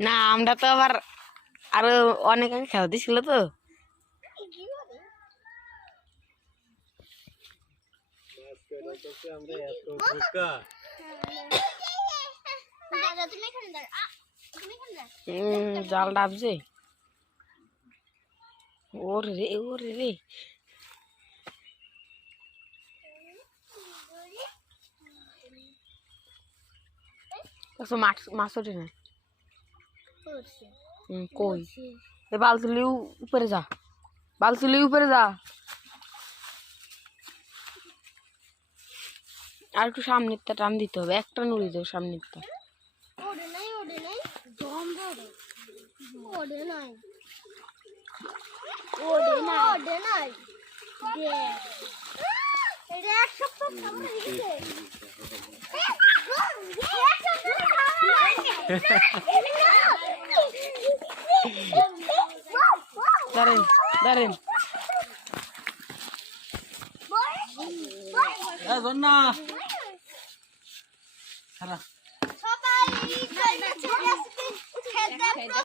না আমরা তো আবার আরো অনেক আগে খেলা দিছিল তো জাল ডাবছে ওরে রে মাছ ওঠে না কই বালতুলি উপরে যা আর একটু সামনেরটা টান দিতে হবে একটা নুড়ি দেবো সামনেরটা দাঁড়েন না